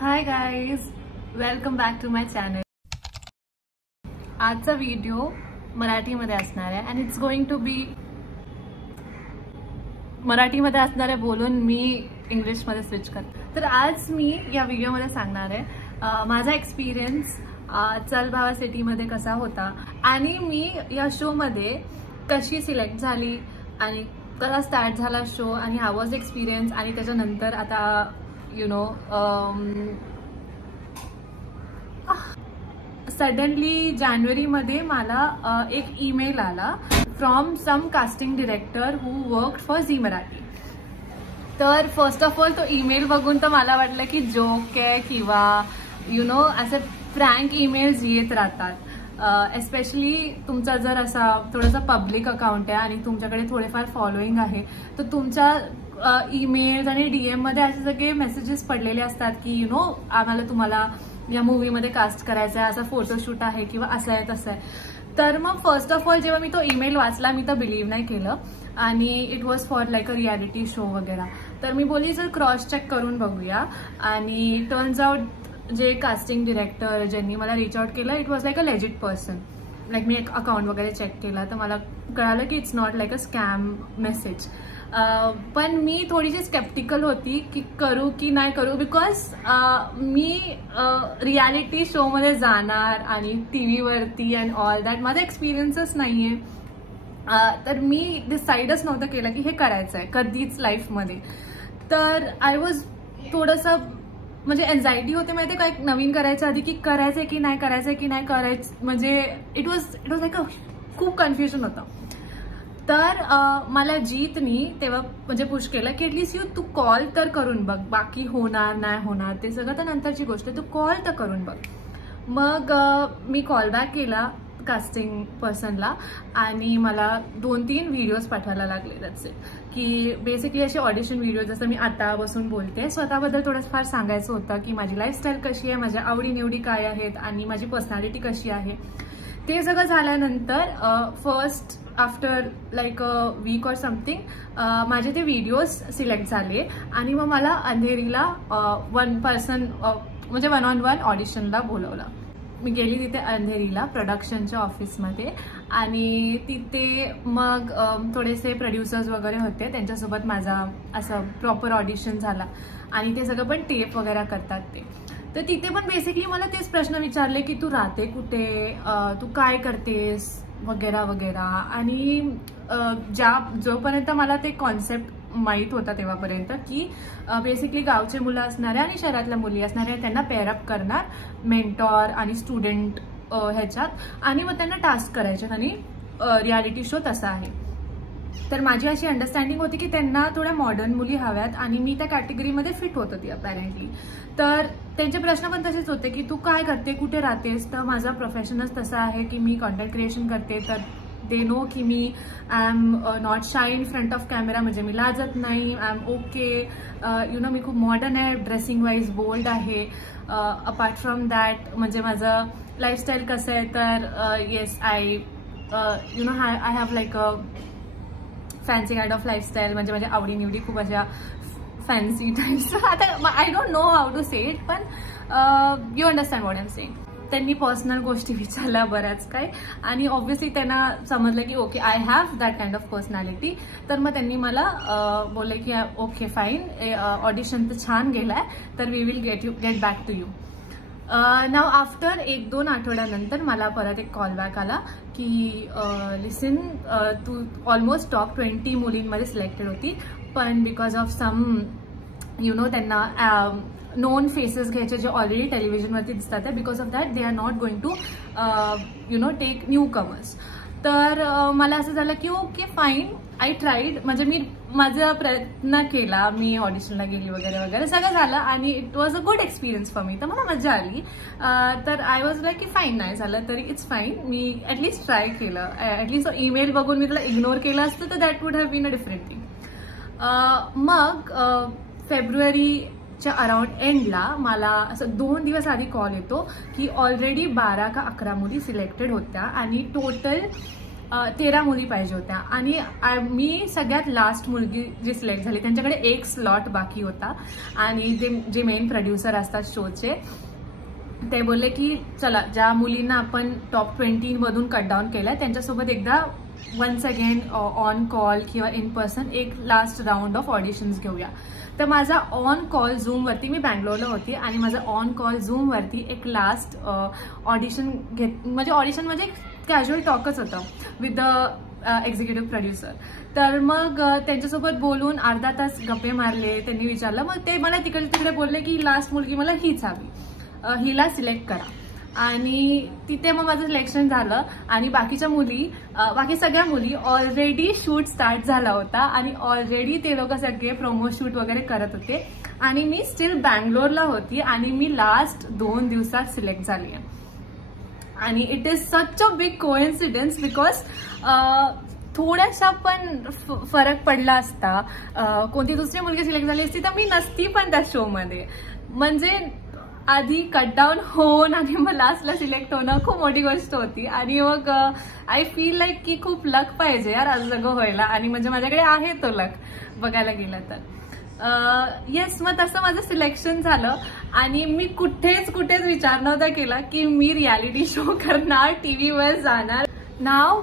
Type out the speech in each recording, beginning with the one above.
High guys, welcome back to my channel. आजचा video मराठीमध्ये असणार आहे आणि इट्स गोइंग टू बी मराठीमध्ये असणार आहे बोलून मी इंग्लिशमध्ये स्विच करते. तर आज मी या व्हिडिओमध्ये सांगणार आहे माझा एक्सपिरियन्स चल भावा सिटीमध्ये कसा होता आणि मी या शोमध्ये कशी सिलेक्ट झाली आणि कसा स्टार्ट झाला शो आणि हाव वॉज एक्सपिरियन्स. आणि त्याच्यानंतर आता सडनली जानेवारीमध्ये मला एक ईमेल आला from some casting director who work for Zee Marathi. तर फर्स्ट ऑफ ऑल तो ईमेल बघून तर मला वाटलं की जोक आहे किंवा असे फ्रँक ईमेल्स येत राहतात. एस्पेशली तुमचा जर असा थोडासा पब्लिक अकाउंट आहे आणि तुमच्याकडे थोडेफार फॉलोईंग आहे तर तुमच्या ईमेल्स आणि DM मध्ये असे सगळे मेसेजेस पडलेले असतात की आम्हाला तुम्हाला या मूवीमध्ये कास्ट करायचं आहे, असा फोटोशूट आहे किंवा असं आहे तसं आहे. तर मग फर्स्ट ऑफ ऑल जेव्हा मी तो ईमेल वाचला मी तर बिलीव्ह नाही केलं आणि it was for like a reality show वगैरे. तर मी बोलली जर क्रॉस चेक करून बघूया आणि टर्न्स आउट जे कास्टिंग डिरेक्टर ज्यांनी मला रीच आउट केलं it was like a legit person. Like मी एक अकाउंट वगैरे चेक केला तर मला कळालं की it's not like a scam message. पण मी थोडीशी स्केप्टिकल होती की करू की नाही करू, बिकॉज मी रियालिटी शोमध्ये जाणार आणि TV वरती अँड ऑल दॅट माझा एक्सपिरियन्सच नाही आहे. तर मी डिसाईडच नव्हतं केलं की हे करायचं आहे कधीच लाईफमध्ये. तर आय वॉज थोडंसं म्हणजे एन्झायटी होते माहिती काय नवीन करायच्या आधी की करायचंय की नाही करायचंय की नाही करायचं. म्हणजे इट वॉज लाईक खूप कन्फ्युजन होतं. तर मला जीतनी तेव्हा म्हणजे पुश केलं की ॲटलिस्ट तू कॉल तर करून बघ, बाकी होणार नाही होणार ते सगळं तर नंतरची गोष्ट, तू कॉल तर करून बघ. मग मी कॉल बॅक केला कास्टिंग पर्सनला आणि मला 2-3 व्हिडिओज पाठवायला लागले. त्याचे की बेसिकली असे ऑडिशन व्हिडिओ जसं मी आता बसून बोलते स्वतःबद्दल थोडंफार सांगायचं होतं की माझी लाईफस्टाईल कशी आहे, माझ्या आवडीनिवडी काय आहेत आणि माझी पर्सनॅलिटी कशी आहे. ते सगळं झाल्यानंतर first after like a week or something माझे ते व्हिडिओज सिलेक्ट झाले आणि मग मला अंधेरीला 1-on-1 ऑडिशनला बोलवलं. मी गेली तिथे अंधेरीला प्रोडक्शनच्या ऑफिसमध्ये आणि तिथे मग थोडेसे प्रोड्युसर्स वगैरे होते, त्यांच्यासोबत माझा असं प्रॉपर ऑडिशन झाला आणि ते सगळं पण टेप वगैरे करतात ते. तर तिथे पण बेसिकली मला तेच प्रश्न विचारले की तू राहते कुठे, तू काय करतेस वगैरे वगैरे. आणि जोपर्यंत मला ते कॉन्सेप्ट माहीत होता तेव्हापर्यंत की बेसिकली गावचे मुलं असणारे आणि शहरातल्या मुली असणाऱ्या त्यांना पेअरअप करणार मेंटॉर आणि स्टुडंट ह्याच्यात आणि मग त्यांना टास्क करायचे आणि रियालिटी शो तसा आहे. तर माझी अशी अंडरस्टँडिंग होती की त्यांना थोड्या मॉडर्न मुली हव्यात आणि मी त्या कॅटेगरीमध्ये फिट होत होती अपॅरेंटली. तर त्यांचे प्रश्न पण तसेच होते की तू काय करते, कुठे राहतेस. तर माझा प्रोफेशनच तसा आहे की मी कॉन्टेंट क्रिएशन करते. तर दे नो की मी I am not shy in front of camera, म्हणजे मी लाजत नाही, आय एम ओके. मी खूप मॉडर्न आहे, ड्रेसिंग वाईज बोल्ड आहे. अपार्ट फ्रॉम दॅट म्हणजे माझं लाईफस्टाईल कसं आहे तर yes I have like a fancy kind of lifestyle. म्हणजे माझ्या आवडीनिवडी खूप अशा फॅन्सी टाईप्स. आता I don't know how to say it, पण you understand what I am saying. त्यांनी पर्सनल गोष्टी विचारल्या बऱ्याच काय आणि ऑब्व्हियसली त्यांना समजलं की okay I have that kind of personality. तर मग त्यांनी मला बोलले की ओके फाईन, ऑडिशन तर छान गेलाय तर we will get back to you. Now after 1-2 आठवड्यानंतर मला परत एक कॉल बॅक आला की लिसन तू ऑलमोस्ट टॉप 20 मुलींमध्ये सिलेक्टेड होती पण बिकॉज ऑफ सम त्यांना नोन फेसेस घ्यायचे जे ऑलरेडी टेलिव्हिजनवरती दिसतात आहे, because of that they are not going to take newcomers. तर मला असं झालं की ओके फाईन, आय ट्राईड. म्हणजे मी माझा प्रयत्न केला, मी ऑडिशनला गेली वगैरे वगैरे सगळं झालं आणि it was a good experience for me. तर मला मजा आली. तर आय वॉज लाईक की फाईन, नाही झालं तरी it's fine, me at least try केलं. ॲटलिस्ट ईमेल बघून मी त्याला इग्नोर केलं असतं तर that would have been a different thing. मग फेब्रुवारीच्या अराउंड एंडला मला असं 2 दिवस आधी कॉल येतो की ऑलरेडी 12 का 11 मुली सिलेक्टेड होत्या आणि टोटल 13 मुली पाहिजे होत्या आणि मी सगळ्यात लास्ट मुलगी जी सिलेक्ट झाली. त्यांच्याकडे एक स्लॉट बाकी होता आणि जे मेन प्रोड्युसर असतात शोचे ते बोलले की चला ज्या मुलींना आपण टॉप 20 मधून कट डाऊन केलंय त्यांच्यासोबत एकदा वन्स अगेन ऑन कॉल किंवा इन पर्सन एक लास्ट राऊंड ऑफ ऑडिशन्स घेऊया. तर माझा ऑन कॉल झूमवरती, मी बँगलोरला होती आणि माझा ऑन कॉल झूमवरती एक लास्ट ऑडिशन म्हणजे ऑडिशन म्हणजे कॅज्युअल टॉकच होतं विथ द एक्झिक्युटिव्ह प्रोड्युसर. तर मग त्यांच्यासोबत बोलून अर्धा तास गप्पे मारले. त्यांनी विचारलं, मग ते मला तिकडे बोलले की लास्ट मुलगी मला हीच हवी, हिला सिलेक्ट करा. आणि तिथे मग माझं सिलेक्शन झालं आणि बाकी सगळ्या मुली ऑलरेडी शूट स्टार्ट झाला होता आणि ऑलरेडी ते लोक सगळे प्रोमो शूट वगैरे करत होते आणि मी स्टील बँगलोरला होती आणि मी लास्ट 2 दिवसात सिलेक्ट झाली आहे. आणि it is such a big coincidence because थोड्याशा पण फरक पडला असता, कोणती दुसरी मुलगी सिलेक्ट झाली असती तर मी नसती पण त्या शोमध्ये. म्हणजे आधी कटडाऊन होऊन आणि मग लास्टला सिलेक्ट होणं खूप मोठी गोष्ट होती. आणि मग आय फील लाईक की खूप लक पाहिजे यार आज सगळं व्हायला आणि म्हणजे माझ्याकडे आहे तो लक बघायला गेलं तर. येस, मग तसं माझं सिलेक्शन झालं आणि मी कुठेच विचार नव्हता केला की मी रियालिटी शो करणार, टीव्हीवर जाणार. नाव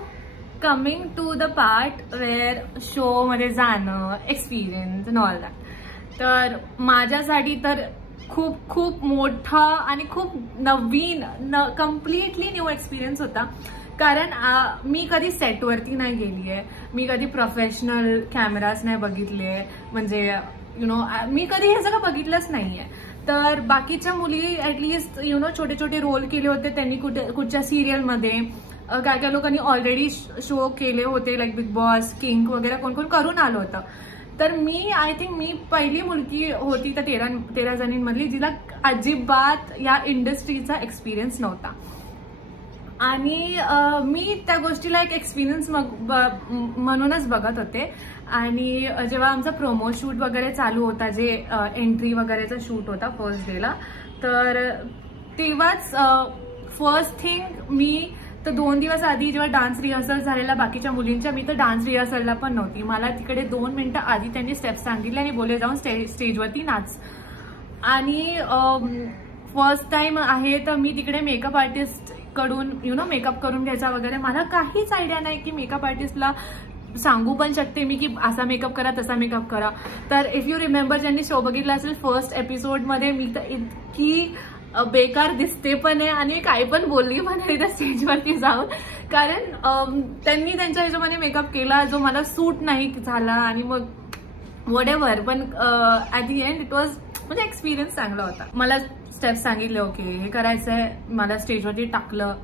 coming to the part where show मध्ये जाणं, एक्सपिरियन्स अँड ऑल दॅट. तर माझ्यासाठी तर खूप मोठा आणि खूप नवीन कम्प्लिटली न्यू एक्सपिरियन्स होता. कारण मी कधी सेटवरती नाही गेली आहे, मी कधी प्रोफेशनल कॅमेराज नाही बघितले, म्हणजे मी कधी हे सगळं बघितलंच नाहीये. तर बाकीच्या मुली ऍटलिस्ट छोटे छोटे रोल केले होते त्यांनी कुठच्या सिरियलमध्ये, काय लोकांनी ऑलरेडी शो केले होते लाईक बिग बॉस, किंग वगैरे कोण करून आलं होतं. तर मी आय थिंक मी पहिली मुलगी होती त्या 13 जणींमधली जिला अजिबात या इंडस्ट्रीचा एक्सपिरियन्स नव्हता. आणि मी त्या गोष्टीला एक एक्सपिरियन्स म्हणूनच बघत होते. आणि जेव्हा आमचा प्रोमो शूट वगैरे चालू होता, जे एंट्री वगैरेचा शूट होता फर्स्ट डेला, तर तेव्हाच फर्स्ट थिंग मी तर 2 दिवस आधी जेव्हा डान्स रिहर्सल झालेला बाकीच्या मुलींच्या, मी तर डान्स रिहर्सलला पण नव्हती. मला तिकडे 2 मिनिटं आधी त्यांनी स्टेप्स सांगितले आणि बोलले जाऊन स्टेजवरती नाच. आणि फर्स्ट टाइम आहे तर मी तिकडे मेकअप आर्टिस्ट कडून मेकअप करून घ्यायचा वगैरे. मला काहीच आयडिया नाही की मेकअप आर्टिस्टला सांगू पण शकते मी की असा मेकअप करा तसा मेकअप करा. तर इफ यू रिमेंबर ज्यांनी शो बघितला असेल फर्स्ट एपिसोडमध्ये मी तर इतकी बेकार दिसते पण आहे आणि काही पण बोलली पण आहे त्या स्टेजवरती जाऊन. कारण त्यांनी त्यांच्या ह्याच्यामध्ये मेकअप केला जो मला सूट नाही झाला आणि मग वॉट एव्हर. पण at the end it was म्हणजे एक्सपिरियन्स चांगला होता. मला स्टेप्स सांगितले, ओके हे करायचंय, मला स्टेजवरती टाकलं,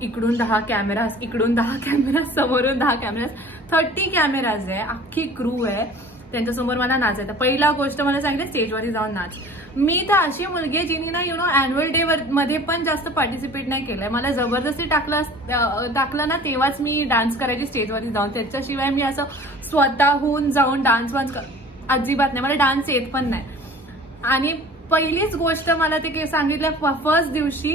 इकडून 10 कॅमेराज, इकडून 10 कॅमेराज, समोरून 10 कॅमेराज, 30 कॅमेराज आहे, अख्खी क्रू आहे, त्यांच्यासमोर मला नाचायचं. पहिला गोष्ट मला सांगितलं स्टेजवरती जाऊन नाच. मी तर अशी मुलगी आहे जिनी ना अॅन्युअल डे मध्ये पण जास्त पार्टिसिपेट नाही केलंय. मला जबरदस्ती टाकलं ना तेव्हाच मी डान्स करायची स्टेजवरती जाऊन. त्याच्याशिवाय मी असं स्वतःहून जाऊन डान्स अजिबात नाही. मला डान्स येत पण नाही. आणि पहिलीच गोष्ट मला ते सांगितलं फर्स्ट दिवशी,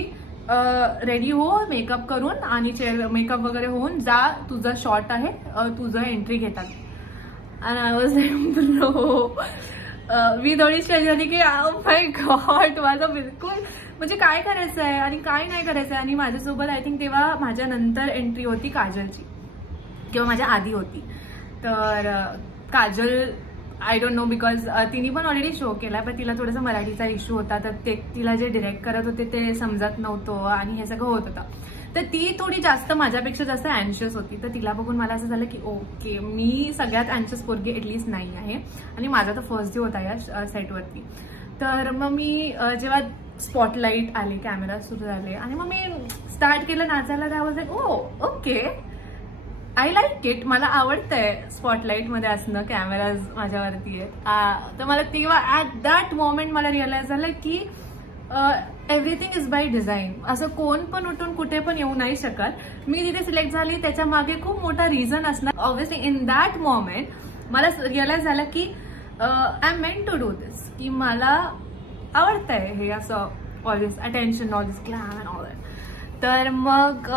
रेडी हो मेकअप करून आणि मेकअप वगैरे होऊन जा, तुझा शॉट आहे, तुझं एंट्री घेतात. आणि आय वॉज नो, मी थोडी स्टेज झाली की माय गॉड माझं बिलकुल म्हणजे काय करायचं आहे आणि काय नाही करायचं आहे. आणि माझ्यासोबत आय थिंक तेव्हा माझ्या नंतर एंट्री होती काजलची किंवा माझ्या आधी होती. तर Kajal I don't no because तिने पण ऑलरेडी शो केला पण तिला थोडासा मराठीचा इश्यू होता. तर तिला जे डिरेक्ट करत होते ते समजत नव्हतं आणि हे सगळं होत होतं. तर ती थोडी जास्त माझ्यापेक्षा जास्त अँशियस होती. तर तिला बघून मला असं झालं की ओके मी सगळ्यात अँशियस पोरगी ऍटलीस्ट नाही आहे. आणि माझा तर फर्स्ट डे होता या सेटवरती. तर मग मी जेव्हा स्पॉटलाईट आले, कॅमेरा सुरू झाले आणि मग मी स्टार्ट केलं नाचायला, त्यावर ओके आय लाईक इट, मला आवडतंय स्पॉटलाईट मध्ये असणं, कॅमेराज माझ्यावरती आहेत. तर मला तेव्हा ऍट दॅट मोमेंट मला रिअलाइज झालं की एव्हरीथिंग इज बाय डिझाईन. असं कोण पण उठून कुठे पण येऊ नाही शकत. मी जिथे सिलेक्ट झाली त्याच्या मागे खूप मोठा रिझन असणार. ऑब्व्हियसली इन दॅट मोमेंट मला रिअलाइज झालं की I am meant to do this, की मला आवडतंय हे असं always attention, all this glam and all that. तर मग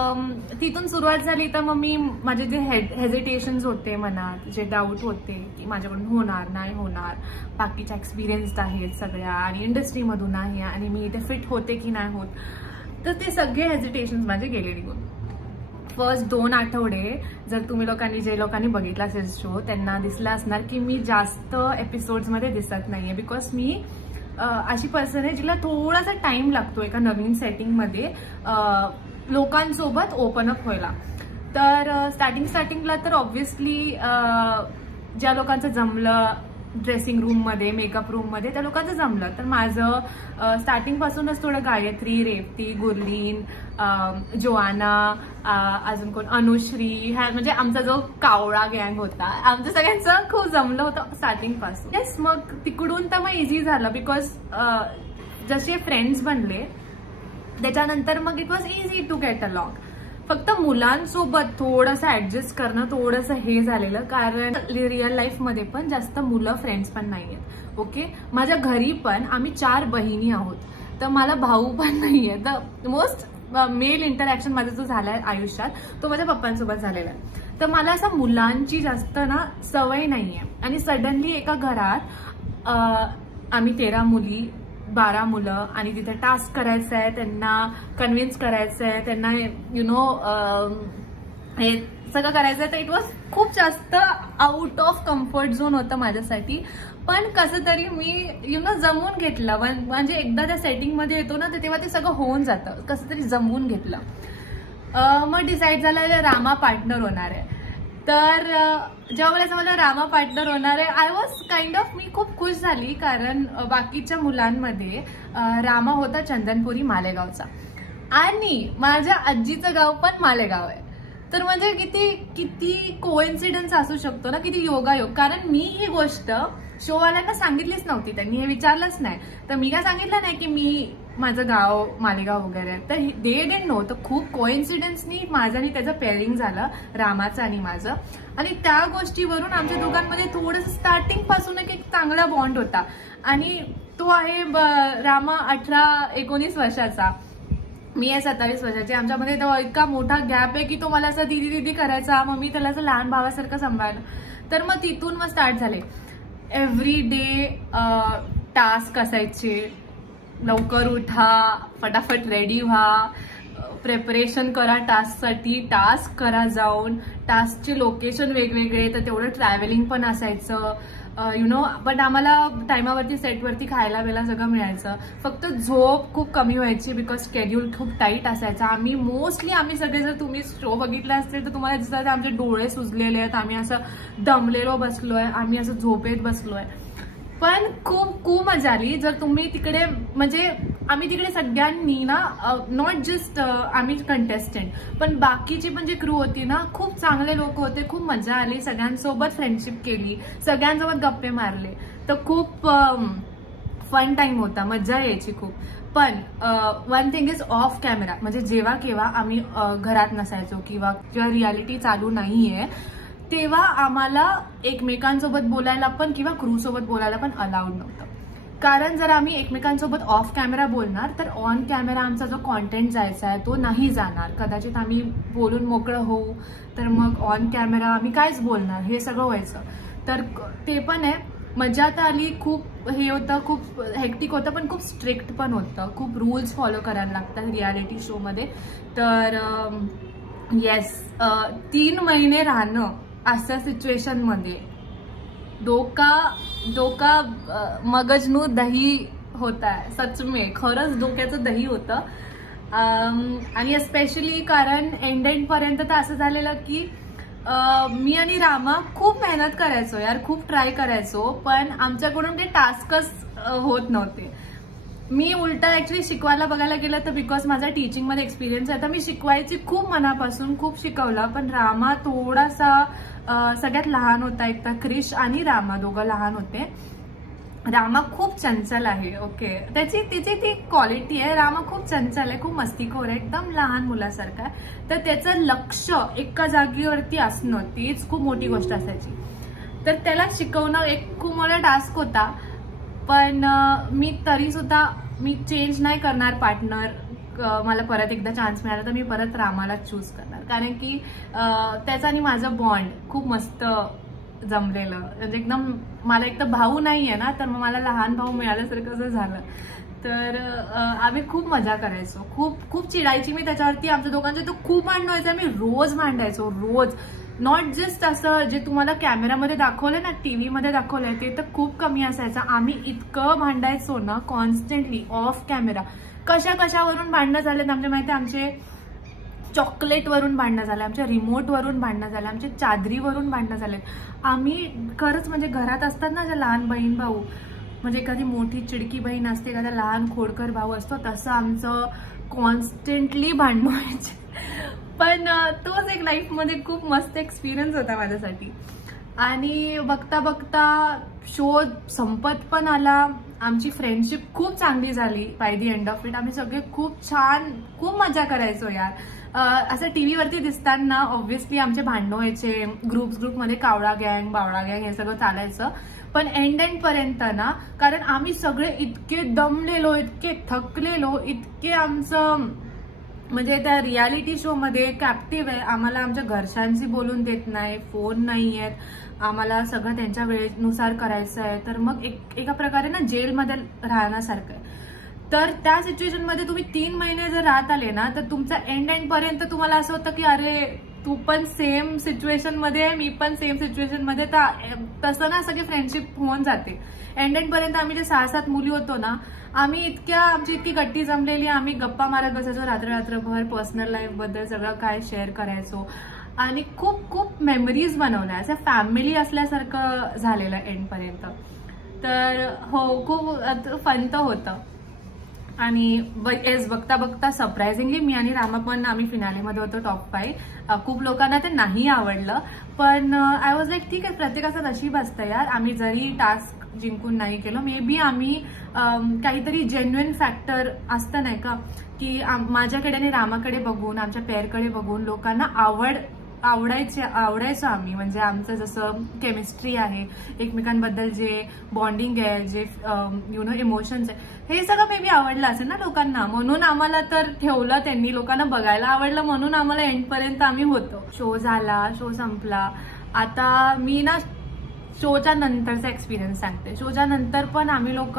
तिथून सुरुवात झाली. तर मग मी माझे जे हेजिटेशन्स होते मनात, जे डाऊट होते की माझ्याकडून होणार नाही होणार, बाकीच्या एक्सपिरियन्स्ड आहेत सगळ्या आणि इंडस्ट्रीमधून आहे आणि मी इथे फिट होते की नाही होत, तर ते सगळे हेजिटेशन्स माझे गेले निघून. फर्स्ट 2 आठवडे जर तुम्ही लोकांनी, जे लोकांनी बघितला असेल शो, त्यांना दिसलं असणार की मी जास्त एपिसोड्समध्ये दिसत नाहीये. बिकॉज मी अशी पर्सन आहे जिला थोडासा टाइम लागतो एका नवीन सेटिंगमध्ये लोकांसोबत ओपन अप व्हायला. तर स्टार्टिंगला तर ऑब्व्हियसली ज्या लोकांचं जमलं ड्रेसिंग रूममध्ये, मेकअप रूममध्ये, त्या लोकांचं जमलं. तर माझं स्टार्टिंगपासूनच थोडं गायत्री, रेवती, गुरलीन, जोआना, अजून कोण, अनुश्री, ह्या म्हणजे आमचा जो कावळा गँग होता, आमचं सगळ्यांचं खूप जमलं होतं स्टार्टिंगपासून. येस, मग तिकडून तर मग इझी झालं. बिकॉज जसे फ्रेंड्स बनले त्याच्यानंतर मग it was easy to get along. फक्त मुलांसोबत थोडंसं ऍडजस्ट करणं थोडंसं हे झालेलं, कारण रिअल लाईफमध्ये पण जास्त मुलं फ्रेंड्स पण नाहीयेत. ओके, माझ्या घरी पण आम्ही 4 बहिणी आहोत, तर मला भाऊ पण नाहीये. द मोस्ट मेल इंटरॅक्शन माझा जो झालाय आयुष्यात तो माझ्या पप्पांसोबत झालेला आहे. तर मला असं मुलांची जास्त ना सवय नाहीये. आणि सडनली एका घरात आम्ही 13 मुली, 12 मुलं, आणि तिथे टास्क करायचं आहे, त्यांना कन्व्हिन्स करायचं आहे, त्यांना हे सगळं करायचं आहे. तर इट वॉज खूप जास्त आउट ऑफ कम्फर्ट झोन होतं माझ्यासाठी. पण कसं तरी मी जमवून घेतलं. म्हणजे एकदा त्या सेटिंगमध्ये येतो ना, तर तेव्हा ते सगळं होऊन जातं. कसं तरी जमवून घेतलं. मग डिसाईड झालं रामा पार्टनर होणार आहे. तर जेव्हा मला समजलं रामा पार्टनर होणार आहे, आय वॉज काइंड ऑफ, मी खूप खुश झाली. कारण बाकीच्या मुलांमध्ये रामा होता चंदनपुरी मालेगावचा, आणि माझ्या आजीचं गाव पण मालेगाव आहे. तर म्हणजे किती कोइन्सिडन्स असू शकतो ना, किती योगायोग. कारण मी ही गोष्ट शोवाल्यांना सांगितलीच नव्हती, त्यांनी हे विचारलंच नाही. तर मी काय सांगितलं नाही की मी माझं गाव मालेगाव वगैरे. तर दे डिडंट नो. तर खूप कोइन्सिडन्सनी माझं आणि त्याचं पेअरिंग झालं, रामाचं आणि माझं. आणि त्या गोष्टीवरून आमच्या दोघांमध्ये थोडंसं स्टार्टिंग पासून एक चांगला बॉन्ड होता. आणि तो आहे रामा 18-19 वर्षाचा, मी आहे 27 वर्षाची. आमच्यामध्ये तो इतका मोठा गॅप आहे की तो मला असं दिदी दिदी करायचा, मग मी त्याला असं लहान भावासारखं सांभाळलं. तर मग तिथून मग स्टार्ट झाले. एव्हरी डे टास्क असायचे, लवकर उठा, फटाफट रेडी व्हा, प्रिपरेशन करा टास्कसाठी, टास्क करा जाऊन, टास्कचे लोकेशन वेगवेगळे, तर तेवढं ट्रॅव्हलिंग पण असायचं. बट आम्हाला टायमावरती सेटवरती खायला वेळेला सगळं मिळायचं. फक्त झोप खूप कमी व्हायची बिकॉज शेड्यूल खूप टाईट असायचा. आम्ही सगळे, जर तुम्ही शो बघितला असेल तर तुम्हाला दिसतं आमचे डोळे सुजलेले आहेत, आम्ही असं दमलेलो बसलोय, आम्ही असं झोपेत बसलोय. पण खूप मजा आली. जर तुम्ही तिकडे, म्हणजे आम्ही तिकडे सगळ्यांनी ना, नॉट जस्ट आम्ही कंटेस्टंट, पण बाकीची पण जी क्रू होती ना, खूप चांगले लोक होते, खूप मजा आली. सगळ्यांसोबत फ्रेंडशिप केली, सगळ्यांसोबत गप्पे मारले. तर खूप फन टाइम होता, मजा यायची खूप. पण one thing is of camera, म्हणजे जेव्हा केव्हा आम्ही घरात नसायचो किंवा जेव्हा रियालिटी चालू नाहीये, तेव्हा आम्हाला एकमेकांसोबत बोलायला पण किंवा क्रू सोबत बोलायला पण अलाउड नव्हतं. कारण जर आम्ही एकमेकांसोबत ऑफ कॅमेरा बोलणार तर ऑन कॅमेरा आमचा जो कॉन्टेंट जायचा आहे तो नाही जाणार. कदाचित आम्ही बोलून मोकळं होऊ, तर मग ऑन कॅमेरा आम्ही कायच बोलणार, हे सगळं व्हायचं. तर ते पण आहे. मजा तर आली, खूप हे होतं, खूप हेक्टिक होतं, पण खूप स्ट्रिक्ट पण होतं. खूप रूल्स फॉलो करायला लागतात रियालिटी शोमध्ये. तर येस, 3 महिने राहणं अशा सिच्युएशनमध्ये डोका मगजनू दही होता है. सच में खरंच डोक्याचं दही होतं. आणि स्पेशली कारण एंड पर्यंत तर असं झालेलं की मी आणि रामा खूप मेहनत करायचो यार, खूप ट्राय करायचो, पण आमच्याकडून ते टास्कच होत नव्हते. मी उलटा ऍक्च्युली शिकवायला बघायला गेलं तर बिकॉज माझा टीचिंगमध्ये एक्सपिरियन्स आहे, तर मी शिकवायची खूप मनापासून, खूप शिकवलं. पण रामा थोडासा सगळ्यात लहान होता, एक तर क्रिश आणि रामा दोघं लहान होते. रामा खूप चंचल आहे. ओके, तिची ती क्वालिटी आहे. रामा खूप चंचल आहे, खूप मस्तीखोर आहे, एकदम लहान मुलासारखा आहे. तर त्याचं लक्ष एका जागेवरती असणं तीच खूप मोठी गोष्ट असायची. तर त्याला शिकवणं एक खूप मोठा टास्क होता. पण मी तरी सुद्धा मी चेंज नाही करणार पार्टनर. मला परत एकदा चान्स मिळाला तर मी परत रामाला चूज करणार, कारण की त्याचा आणि माझं बॉन्ड खूप मस्त जमलेलं. म्हणजे एकदम मला एक तर भाऊ नाही आहे ना, तर मग मला लहान भाऊ मिळाल्यासारखं असं झालं. तर आम्ही खूप मजा करायचो, खूप खूप चिडायची मी त्याच्यावरती. आमच्या दोघांचं तो खूप भांडण व्हायचं, आम्ही रोज भांडायचो, रोज. नॉट जस्ट असं जे तुम्हाला कॅमेरामध्ये दाखवलंय ना, टीव्हीमध्ये दाखवलंय ते तर खूप कमी असायचं. आम्ही इतकं भांडायचो ना कॉन्स्टंटली ऑफ कॅमेरा. कशावरून भांडणं झालेत आमच्या माहिती, आमचे चॉकलेटवरून भांडणं झाले, आमच्या रिमोटवरून भांडणं झाले, आमच्या चादरीवरून भांडणं झालेत. आम्ही खरंच म्हणजे घरात असतात ना ज्या लहान बहीण भाऊ, म्हणजे एखादी मोठी चिडकी बहीण असते, एखादा लहान खोडकर भाऊ असतो, तसं आमचं कॉन्स्टंटली भांडणं व्हायचे. पण तोच एक लाईफमध्ये खूप मस्त एक्सपिरियन्स होता माझ्यासाठी. आणि बघता बघता शो संपत पण आला. आमची फ्रेंडशिप खूप चांगली झाली by the end of it. आम्ही सगळे खूप छान, खूप मजा करायचो यार. असं टीव्हीवरती दिसताना ऑब्व्हियसली आमचे भांडणं व्हायचे, ग्रुपमध्ये कावळा गँग, बावळा गँग हे सगळं चालायचं. पण एंड पर्यंत ना, कारण आम्ही सगळे इतके दमलेलो, इतके थकलेलो, इतके आमचं म्हणजे त्या रियालिटी शो मध्ये कॅप्टिव्ह आहे. आम्हाला आमच्या घरच्यांशी बोलून देत नाही, फोन नाही आहेत, आम्हाला सगळं त्यांच्या वेळेनुसार करायचं आहे. तर मग एका प्रकारे ना जेलमध्ये राहण्यासारखं आहे. तर त्या सिच्युएशन मध्ये तुम्ही 3 महिने जर राहत आले ना, तर तुमचा एंड पर्यंत तुम्हाला असं होतं की अरे तू पण सेम सिच्युएशन मध्ये, मी पण सेम सिच्युएशन मध्ये. तसं ना सगळी फ्रेंडशिप होऊन जाते. एंड पर्यंत आम्ही जे 6-7 मुली होतो ना, आम्ही आमची इतकी गट्टी जमलेली, आम्ही गप्पा मारत बसायचो रात्रभर, पर्सनल लाईफ बद्दल सगळं काय शेअर करायचो आणि खूप खूप मेमरीज बनवल्या. असं फॅमिली असल्यासारखं झालेलं एंड पर्यंत. तर हो, खूप फन तर होतं. आणि बघता बघता सरप्राइझिंगली मी आणि रामा पण आम्ही फिनालेमध्ये होतो टॉप 5. खूप लोकांना ते नाही आवडलं, पण आय वॉज लाईक ठीक आहे, प्रत्येकाचं नशीब असतं यार. आम्ही जरी टास्क जिंकून नाही केलं, मे बी आम्ही काहीतरी जेन्युइन फॅक्टर असतं नाही का, की माझ्याकडे आणि रामाकडे बघून, आमच्या पेअरकडे बघून लोकांना आवडायचं आम्ही. म्हणजे आमचं जसं केमिस्ट्री आहे, एकमेकांबद्दल जे बॉन्डिंग आहे, जे इमोशन्स आहे, हे सगळं मे बी आवडलं असेल ना लोकांना. म्हणून आम्हाला तर ठेवलं त्यांनी, लोकांना बघायला आवडलं म्हणून आम्हाला एंडपर्यंत आम्ही होतो. शो झाला, शो संपला. आता मी ना शोच्या नंतरचा एक्सपिरियन्स सांगते. शोच्या नंतर पण आम्ही लोक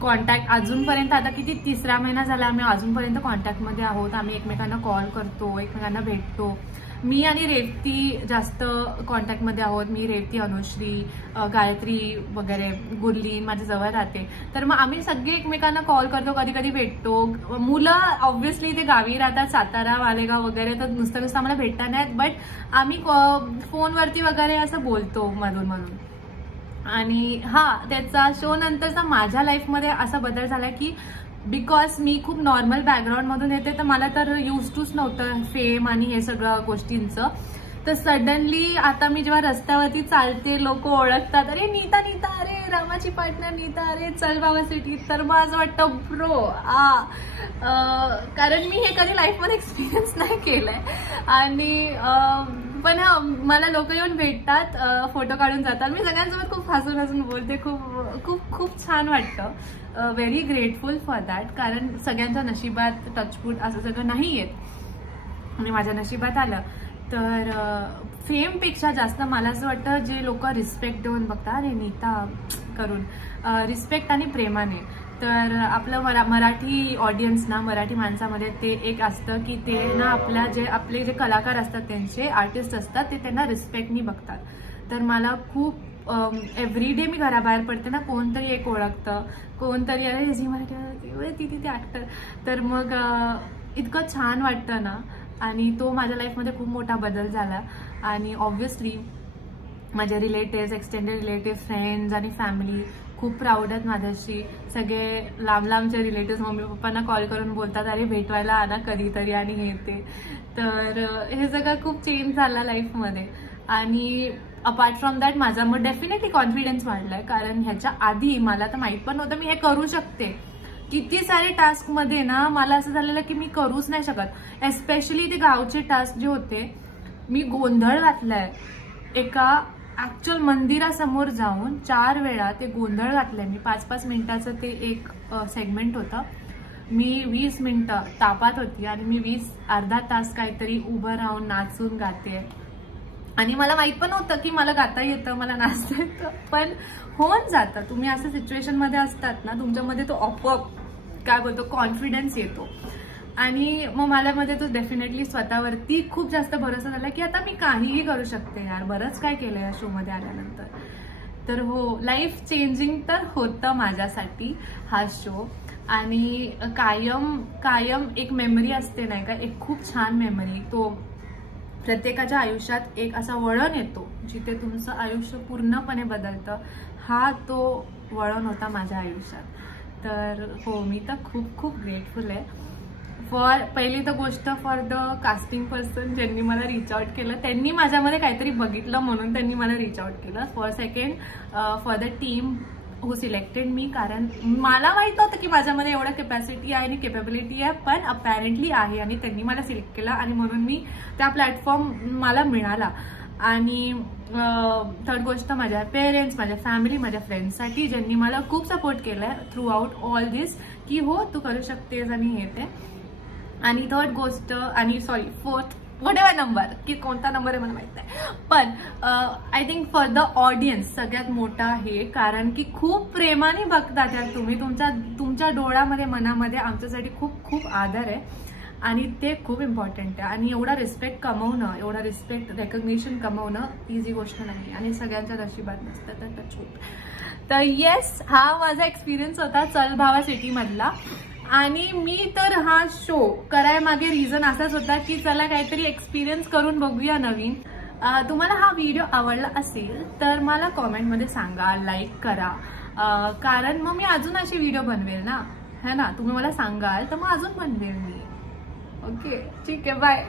कॉन्टॅक्ट अजूनपर्यंत, आता किती 3रा महिना झाला, आम्ही अजूनपर्यंत कॉन्टॅक्टमध्ये आहोत. आम्ही एकमेकांना कॉल करतो, एकमेकांना भेटतो. मी आणि रेवती जास्त कॉन्टॅक्टमध्ये आहोत. मी, रेवती, अनुश्री, गायत्री वगैरे, गुरलीन माझ्या जवळ राहते. तर मग आम्ही सगळे एकमेकांना कॉल करतो, कधी कधी भेटतो. मुलं ऑब्व्हियसली ते गावी राहतात, सातारा, मालेगाव वगैरे, तर नुसतं आम्हाला भेटता नाहीत, बट आम्ही फोनवरती वगैरे असं बोलतो मधून. आणि त्याचा शो नंतरचा माझ्या लाईफमध्ये असा बदल झाला की बिकॉज मी खूप नॉर्मल बॅकग्राऊंडमधून येते, तर मला तर यूज टूच नव्हतं फेम आणि हे सगळं गोष्टींचं. तर सडनली आता मी जेव्हा रस्त्यावरती चालते, लोक ओळखतात, अरे नीता, अरे रामाची पार्टनर नीता, अरे चल बाबा सिटी. तर मग असं वाटतं ब्रो कारण मी हे कधी लाईफमध्ये एक्सपिरियन्स नाही केलंय. आणि पण मला लोक येऊन भेटतात, फोटो काढून जातात. मी सगळ्यांसोबत खूप हसून बोलते. खूप खूप खूप छान वाटतं. Very grateful for that. कारण सगळ्यांच्या नशिबात टचवूड असं सगळं नाही येत आणि माझ्या नशिबात आलं. तर फेमपेक्षा जास्त मला असं वाटतं जे लोक रिस्पेक्ट देऊन बघतात, अरे नीता करून, रिस्पेक्ट आणि प्रेमाने. तर आपलं मराठी ऑडियन्स ना, मराठी माणसामध्ये ते एक असतं की ते ना आपले जे कलाकार असतात, त्यांचे आर्टिस्ट असतात, ते त्यांना रिस्पेक्टनी बघतात. तर मला खूप एव्हरीडे मी घराबाहेर पडते ना, कोणतरी एक ओळखतं, कोणतरी अरे झी मराठी ती ऍक्टर. तर मग इतकं छान वाटतं ना. आणि तो माझ्या लाईफमध्ये खूप मोठा बदल झाला. आणि ऑब्व्हियसली माझे रिलेटिव्स, एक्सटेंडेड रिलेटिव्ह, फ्रेंड्स आणि फॅमिली खूप प्राऊड आहेत माझ्याशी. सगळे लांबचे रिलेटिव्स मम्मी पप्पांना कॉल करून बोलतात, अरे भेटवायला आणा कधीतरी आणि हे ते. तर हे सगळं खूप चेंज झालं लाईफमध्ये. आणि अपार्ट फ्रॉम दॅट माझा मग डेफिनेटली कॉन्फिडन्स वाढलाय. कारण ह्याच्या आधी मला तर माहित पण नव्हतं मी हे करू शकते. किती सारे टास्क मध्ये ना मला असं झालेलं की मी करूच नाही शकत. एस्पेशली ते गावचे टास्क जे होते, मी गोंधळ घातलाय. एका ऍक्च्युअल मंदिरासमोर जाऊन 4 वेळा ते गोंधळ घातलंय मी. 5-5 मिनिटाचं ते एक सेगमेंट होतं. मी 20 मिनिटं तापात होती आणि मी अर्धा तास काहीतरी उभं राहून नाचून गाते आणि मला माहित पण होतं की मला गाता येतं, मला नाचता येतं, पण होऊन जातं. तुम्ही असं सिच्युएशन मध्ये असतात ना, तुमच्यामध्ये तो आपोआप काय बोलतो कॉन्फिडन्स येतो आणि मग माझ्यामध्ये तो डेफिनेटली स्वतःवरती खूप जास्त भरोसा झाला की आता मी काहीही करू शकते यार, बरंच काय केलं या शो मध्ये आल्यानंतर. तर हो, लाईफ चेंजिंग तर होतं माझ्यासाठी हा शो आणि कायम एक मेमरी असते नाही का, एक खूप छान मेमरी. तो प्रत्येकाच्या आयुष्यात एक असा वळण येतो जिथे तुमचं आयुष्य पूर्णपणे बदलतं. हा तो वळण होता माझ्या आयुष्यात. तर हो, मी तर खूप खूप ग्रेटफुल आहे पहिली तर गोष्ट फॉर द कास्टिंग पर्सन ज्यांनी मला रीच आउट केलं, त्यांनी माझ्यामध्ये काहीतरी बघितलं म्हणून त्यांनी मला रीच आउट केलं. For second for the team who selected me, कारण मला माहित होतं की माझ्यामध्ये एवढं कॅपॅसिटी आहे आणि केपेबिलिटी आहे, पण अपॅरेंटली आहे आणि त्यांनी मला सिलेक्ट केलं आणि म्हणून मी त्या प्लॅटफॉर्म मला मिळाला. आणि थर्ड गोष्ट माझ्या पेरेंट्स, माझ्या फॅमिली, माझ्या फ्रेंड्ससाठी ज्यांनी मला खूप सपोर्ट केलाय थ्रू आउट ऑल दिस की हो तू करू शकतेस आणि हे ते. आणि थर्ड गोष्ट आणि फोर्थ व्हॉटएव्हर नंबर की कोणता नंबर आहे मला माहित नाही, पण I think for the audience सगळ्यात मोठा आहे, कारण की खूप प्रेमाने बघतात यार तुम्ही. तुमच्या डोळ्यामध्ये मनामध्ये आमच्यासाठी खूप खूप आदर आहे आणि ते खूप इम्पॉर्टंट आहे. आणि एवढा रिस्पेक्ट कमवणं, एवढा रिस्पेक्ट रेकग्निशन कमवणं इझी गोष्ट नाही आणि सगळ्यांच्या नशिबात नसतं. तर टचवूड. तर येस, हा माझा एक्सपिरियन्स होता चल भावा सिटी मधला. आणि मी तर हा शो करायमागे रिझन असाच होता की चला काहीतरी एक्सपिरियन्स करून बघूया नवीन. तुम्हाला हा व्हिडिओ आवडला असेल तर मला कॉमेंटमध्ये सांगा, लाईक करा, कारण मग मी अजून अशी व्हिडिओ बनवेल ना, है ना. तुम्ही मला सांगाल तर मग अजून बनवेल मी. ओके, ठीक आहे, बाय.